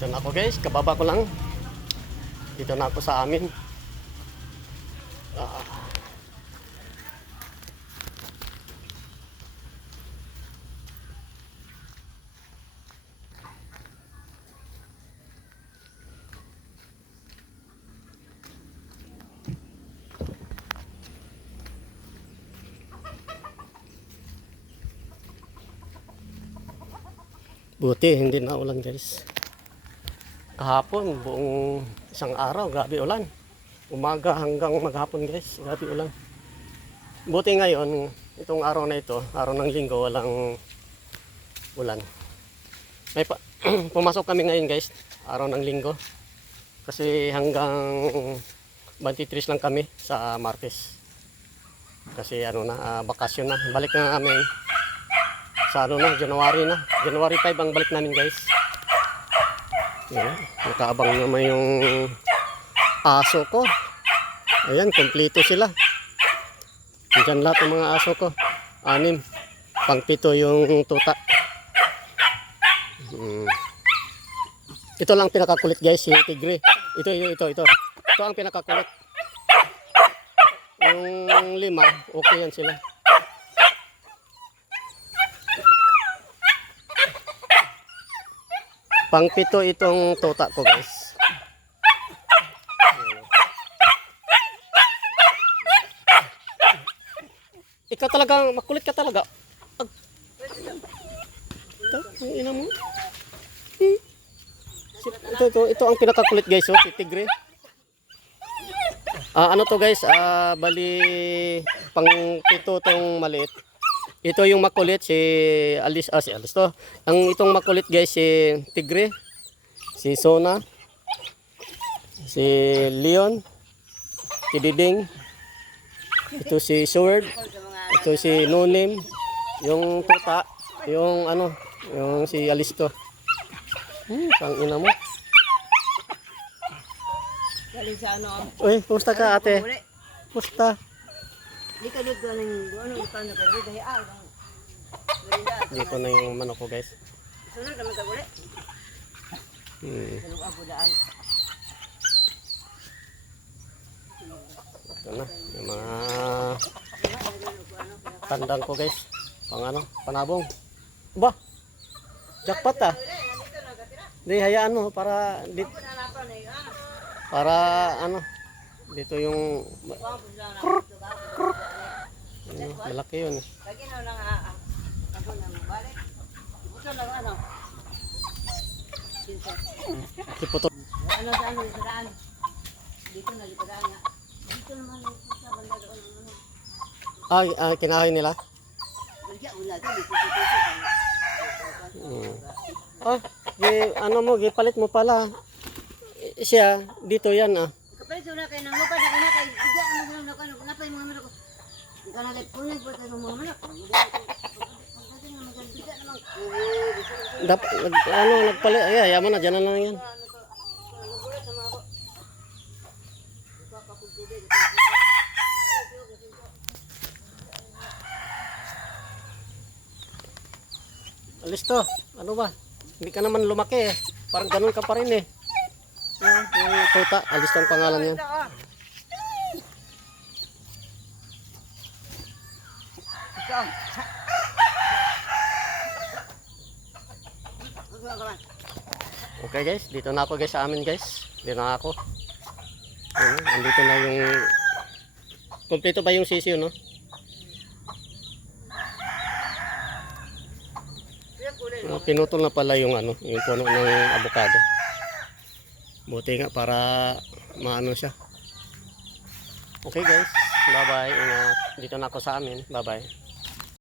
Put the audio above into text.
Dito na ako guys, kababa ko lang. Dito na ako sa amin. Buti hindi na ulan guys. Kahapon buong isang araw grabe ulan. Umaga hanggang maghapon guys, grabe ulan. Buti ngayon itong araw na ito, araw ng linggo, walang ulan. May pumasok kami ngayon guys, araw ng linggo. Kasi hanggang 23 lang kami sa Martes. Kasi ano na, bakasyon na. Balik na namin sa ano na, January na. January 5 ang balik namin guys. Ayan, nakaabang naman yung aso ko. Ayan, kompleto sila. Diyan lahat ng mga aso ko. 6. Pang-7 yung tuta. Ito lang pinakakulit guys, si Tigre. Ito. Ito ang pinakakulit. Yung 5, okay yan sila. Pang-7 itong tuta ko guys. Ikaw talaga, makulit ka talaga. Ina mo. Ito ang pinakakulit guys, oh, si Tigre. Ano to guys, bali pang-7 tong maliit. Ito yung makulit si Alice, si Alice to. Itong makulit guys si Tigre, si Sona, si Leon, si Diding, ito si Sword, ito si Nonim, yung tuta, yung ano, yung si Alice to. Tangina mo. Galing sa ano. Uy, kumusta ka ate? Kumusta? Di ka dito ano ipan na pero dahil Dito na yung manok ko guys. sunod naman sa uli. Dalawang ako daan. Ito na, yung mga tandang ko guys. Pang ano, panabong. Ba? Jackpot ah. Di hayaan mo para ano dito yung malaki yun. Lagi na lang ako na mabalik. Ibuto lang ano. Kiputo. Ano sa ano sa daan. Dito na lipadaan nga. Dito naman sa banda doon ano. Kinahay nila. Bigyan una to dito. Ano mo, gipalit mo pala. Siya, dito yan ah. Kapalit una kay nang lupa na kana kay bigyan ano lang na napay mga manok. Kana kay puno po tayo mga manok. Nagpalit. Ay, yaman na, dyan na lang yan. Alis to. Ano ba? Hindi ka naman lumaki eh. Parang ganun ka pa rin eh. Yung tuta. Alis ang pangalan yan. Okay guys, dito na ako guys sa amin guys. Dito na ako. Andito na yung kompleto ba yung sisiyo no? Pinutol na pala yung ano, yung puno ng avocado. Buti nga para maano siya. Okay guys, bye bye. Ingat. Dito na ako sa amin. Bye bye.